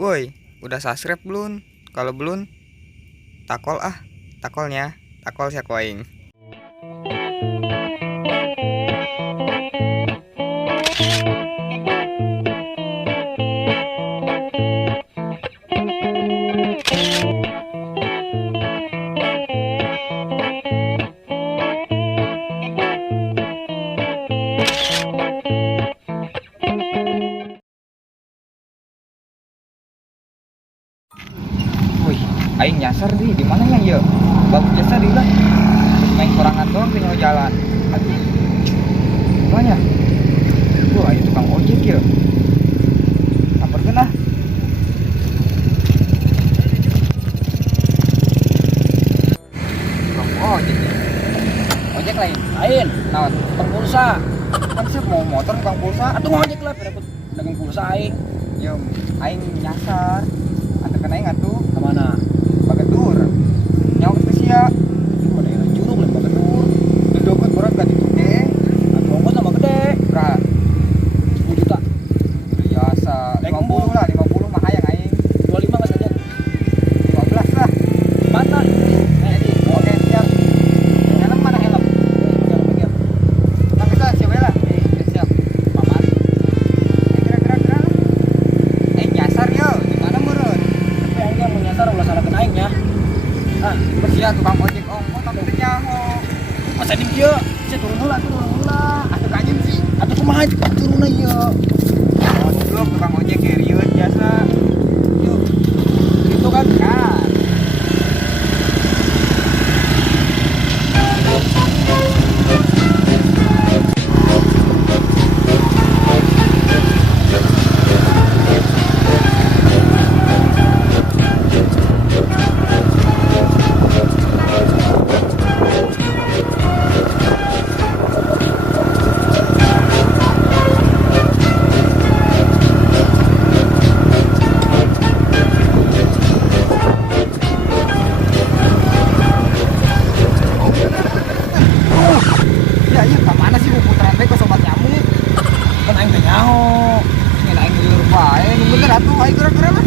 Woi, udah subscribe belum? Kalau belum, takol ah, takolnya, takol sia koing. Wih, aing nyasar di mananya ya? Bagus jasa di lah. Main sorangan doang tinggal jalan. Aduh, gimana? Wah, itu tukang ojek ya. Samperin ah. Tukang ojek ya. Ojek lain. Lain, Naon? tukang pulsa. Kan sih mau motor tukang pulsa. Aduh ngojek lah, pada dagang pulsa aing. Ya, aing nyasar. Antekan aing atuh Kemana? Bagedur. Nyawa ke sia. Ada yang curug lah, Bagedur. Dudukut berat gak dituke. Aduh ongkos sama gede. Berapa? 10 juta. Biasa. Naik 50 lah, 50 mah hayang aing. 25 nggak saja. 15 lah. Mana? Jadi, oke siap. Helm mana helm? Nah, bisa siap ya lah. Siap. Paman. Kira-kira lah. Nyasar yo, di mana meureun? Tapi aing yang menyasar ulah salahkeun aingnya. Ah, Sia tukang ojek ongkos tapi teu nyaho. masa di kieu? Saya turun heula, turun heula. Atuh kanyen sih. Atuh kumaha turun ieu? Goblok tukang ojek keriut jasa. Yuk, Itu kan kan. Ya, iya, kemana sih mau putaran teh ke sobat nyamuk? kan aing teh nyaho. Ini aing ngeliur bae, nu bener atuh, ayo gerak-gerak lah.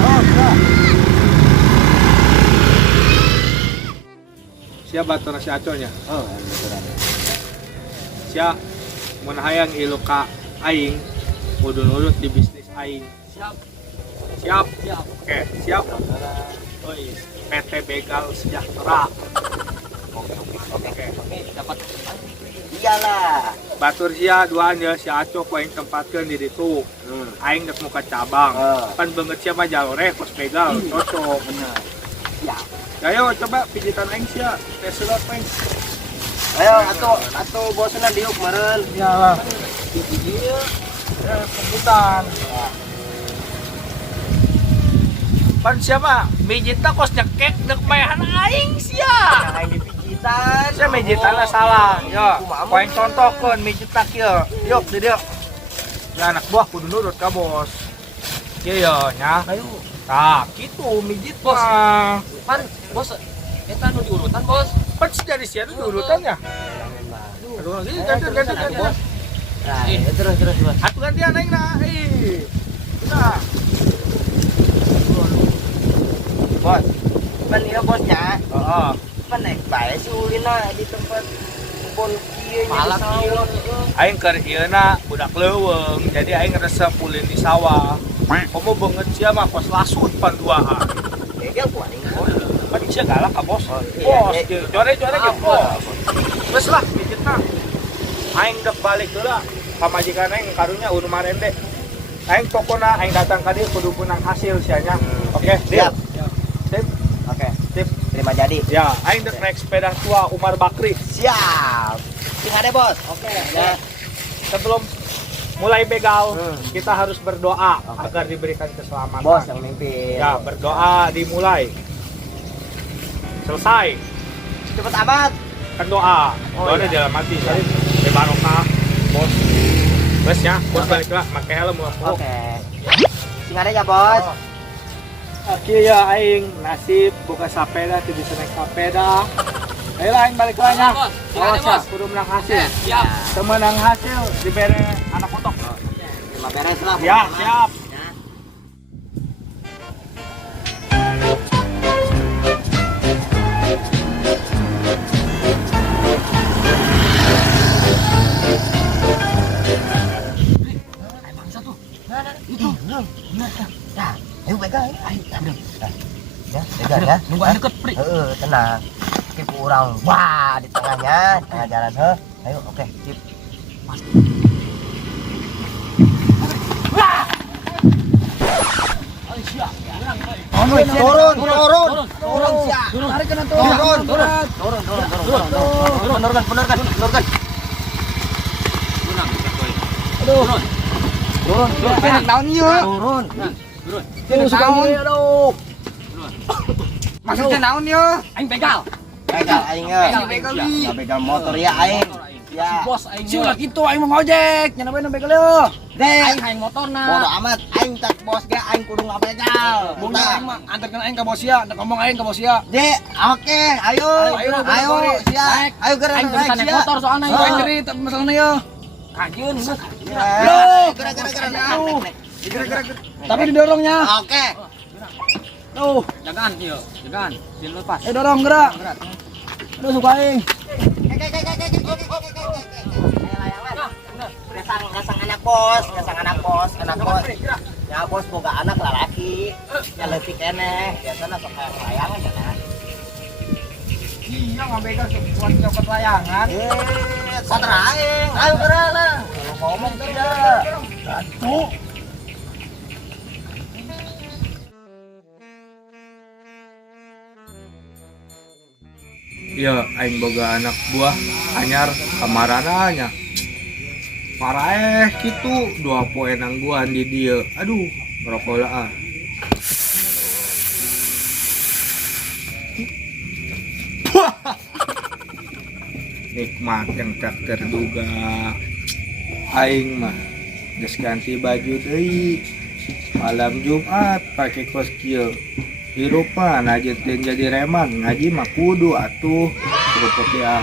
Oh, gerak. Siap batur si aconya. Oh, beneran. Siap mun hayang ilu ka aing kudu nurut di bisnis aing. Siap, Siap. siap. Oke, siap. Oi, PT Begal Sejahtera. Oke. Dapat. Iyalah. Batur sia duaan ya si Aco ku aing tempatkeun di ditu. Aing dek muka cabang. Pan beungeut sia mah jalure kos begal cocok. Benar. Ya. Ayo coba pijitan aing sia. Tes selot aing. Ayo atuh bosna diuk meureun. Iyalah. Di dieu. Kebutan. Pan siapa? Mijitna kos nyekek dek bayahan aing sia. Aing dipijitan. Saya mijitana salah. Ya, poin contohkeun mijitna kieu. Yuk, di dieu. Ya anak buah kudu nurut ka bos. Kieu ya nya. Ayo. Tah, kitu mijit Bos. mah. Pan bos eta nu diurutan bos. Pan si jadi sia urutan ya. Aduh, ini ganti. Bos. Nah, terus bos. Atuh gantian aing na. Nah. Bos. Pan ieu bosnya. Heeh. Pan naik bae si ulina di tempat kebon kieu nya di sawah. Aing keur ieuna budak leuweung, jadi aing resep ulin di sawah. Komo beungeut sia mah kos lasut pan duaan. Dia kuaning bos. Pan sia galak ka bos. Iya, Bos, iya. kieu core-core ge bos. Geus lah mijitna. Aing dek balik heula ka majikan aing karunya unu marende. Aing pokona aing datang ka dieu kudu punang hasil sia nya. Oke, Siap. Sip. Oke. Sip. Terima jadi. Ya, aing dek naik sepeda tua Umar Bakri. Siap. Sing ada bos. Oke. Ya. Sebelum mulai begal, Hmm. kita harus berdoa Oke. agar diberikan keselamatan. Bos yang mimpin. Ya, berdoa dimulai. Selesai, Cepet amat. kan doa. Oh, Doanya iya. dalam hati. Jadi, di barokah, bos. Bos ya, bos Oke. balik lah, pakai helm lah. Oke. Sing ada ya bos. Akhirnya ya aing nasib buka sepeda, tuh bisa naik sepeda. Ayo lah, aing balik lah nya. Bos, sing Oh, ada, bos. kudu menang hasil. Siap. Temenang hasil diberi anak foto. Terima beres lah. Ya, pokoknya. siap. Ya. Nah, ayo begal. Ayo. Ya, begal ya. Nunggu aing deket, Pri. Tenang. Tipu orang. Wah, di tengah jalan, Ayo, oke, sip. Turun. Tarik kena turun. Benarkan. Turun. Enak naon ieu? Turun. Enak naon? Aduh. Maksudnya naon ieu? Aing begal. Begal aing ya. Begal di. Ya begal motor ya aing. Ya. Bos aing. Si ulah kitu aing mau ngojek, nya bener begal yo. Dek. Aing motorna. Bodoh amat, aing tak bos ge aing kudu ngabegal. Bung aing mah antarkeun aing ka bos ya, da ngomong aing ka bos ya. Dek, oke, ayo. Ayo, Siap. Ayo gerak Aing bisa naik motor soalnya. Aing nyeri masalahna yo. Kajeun. Gerak. Tapi didorongnya. Oke. Tuh, Jagaan ieu, jagaan. Jangan lepas. dorong gerak. Aduh suka aing. Gasang anak bos. Ya bos boga anak lalaki. Ya leutik keneh. Biasana sok kayak layangan ya kan. Iya ngabegal buat copot layangan. Sadar aing. Ayo gerak lah. Ngomong tidak. Satu. Iya, aing boga anak buah anyar kamarananya. Parah gitu, 2 poe nangguan di dia. Aduh, ngerokok lah. Nikmat yang tak terduga. Aing mah geus ganti baju deui. Malam Jumat pakai kos kieu. Hirup mah najetin jadi reman, ngaji mah kudu atuh kerupuk ya.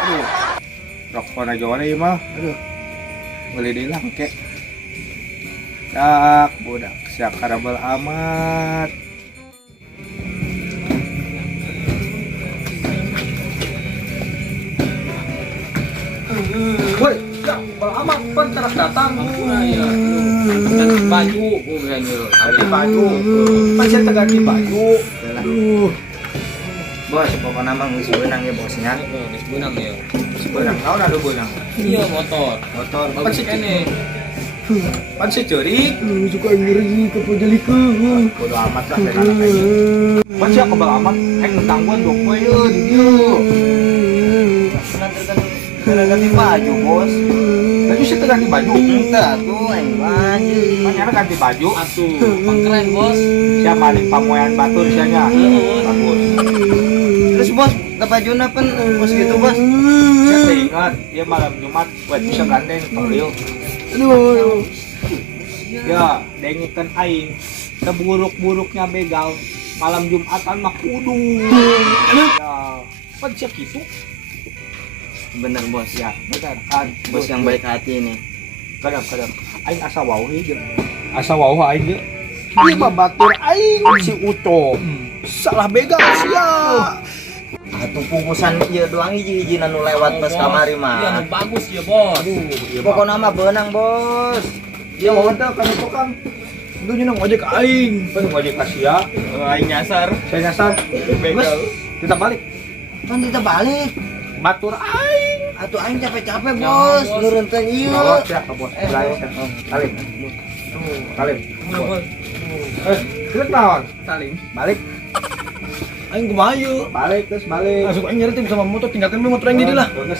Aduh, rokok na jore mah, aduh, beli di langke. Dak, budak siap karabel amat. Woi, ya, bal amat pan teras datang. Iya. Ganti baju, bukannya. Ganti baju. Pan saya ganti baju. Bos, pokoknya mah geus beunang ya bosnya. Geus beunang ieu. Beunang, naon adu beunang? Iya motor. Motor, pan Bagus sih kene. pan sih ceurik. Suka ngeri ke pojalikeun. Bodo amat lah dengan anak aing. Pan sih aku bal amat, aing mentangguan 2 poe yeuh di dieu. Ganti baju bos. Baju sih teu ganti baju. Entah tuh aing baju. Pan nyana ganti baju. Atuh, pangkeren bos. Siap maling pamoyan batur sianya. Bagus. Terus bos, ke bajuna pun bos gitu bos. Saya teh ingat, ya malam Jumat buat bisa gandeng Tolio. Aduh. Ya, dengikeun aing. Seburuk-buruknya begal. Malam Jumatan mah kudu. Ya, pan siap gitu. Bener bos ya. Benar kan? Bos yang baik hati nih. Kadang-kadang aing asa wau heuh. Asa wau aing ge. Ieu mah batur aing si Uco. Salah begal sia. Atuh pungkusan ieu doang hiji-hiji nu lewat pas kamari Iya, mah. nu bagus ya bos. Pokokna mah beunang bos. Iya mau teh kan itu kan. Itu nyeuna ngojek ka aing. Pan ngojek ka sia. Aing nyasar. Saya nyasar begal. Kita balik. Kan kita balik. Batur aing. Atuh aing capek-capek bos, nurun teh ieu. Bawa siap ke bos. Lain siap. Salim. Salim. Kita naon? Salim. Balik. Aing kumaha ieu? Balik terus balik. Asup aing nyeri tim sama motor, tinggalkan motor aing di dieu lah. Bagus.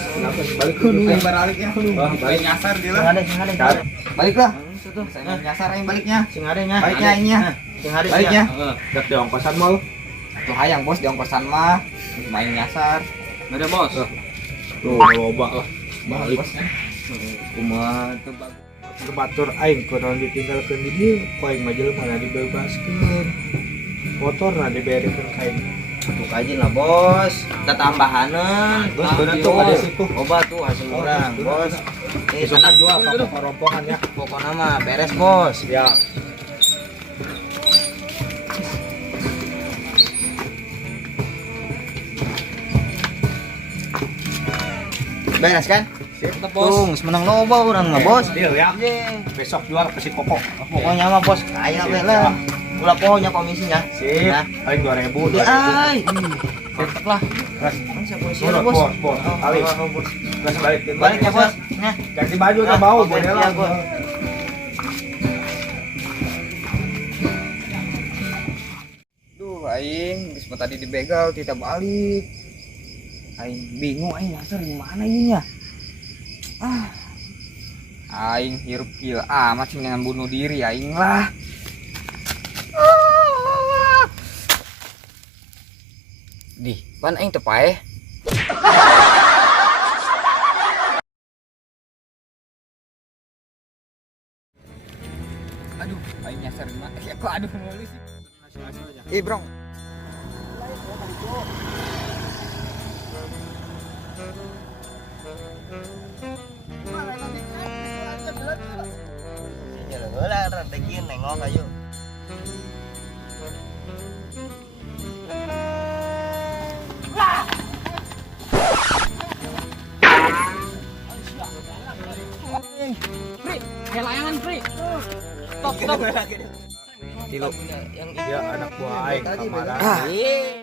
Balik. Aing balik ya. Balik. Nyasar dia Sing lah. ada. Balik lah. Saya nyasar aing baliknya. Sing ada nya. Baliknya aingnya. Sing ada Baliknya. Heeh. Dak di ongkosan mal. Tuh hayang bos di ongkosan mah. Main nyasar. Ada bos. Tuh loba lah. Balik. Kumaha tuh bang. Batur aing kurang ditinggalkeun di dieu. Ku aing mah jelema na dibebaskeun. Motor na diberekeun ka aing. Tuh kajin lah bos. Kita tambahaneun. Bos bener tuh ada situ. Obat tuh hasil murah bos. Besok kan jual ke rompongan ya. Pokoknya mah beres bos. Ya. beres kan? Sip. Tung, menang loba orang mah bos. Deal ya. Iya. Besok jual pasti pokok. Pokoknya mah bos kaya we lah. Ulah pohonnya komisinya. Sip. Nah. Aing 2000. Ya ay. Mantap lah. Gas. Siap polisi Bos, bos. bos. Kali. Gas balik. Balik ya bos. Nah. Ganti baju udah Ah, bau oke, boleh iya, lah. bos. Duh, aing geus mah tadi dibegal tidak balik. Aing bingung aing nyasar gimana ini ya. Ah. Aing hirup kieu amat sih dengan bunuh diri aing lah. Ah. Di, pan aing teu paeh. Aduh, aing nyasar gimana? Ya kok aduh mulu sih. Bro. Lah rentekin nengok ayo. Kayak layangan, Pri. Stop. Tilu. Ya anak buah aing kemarin. Ah.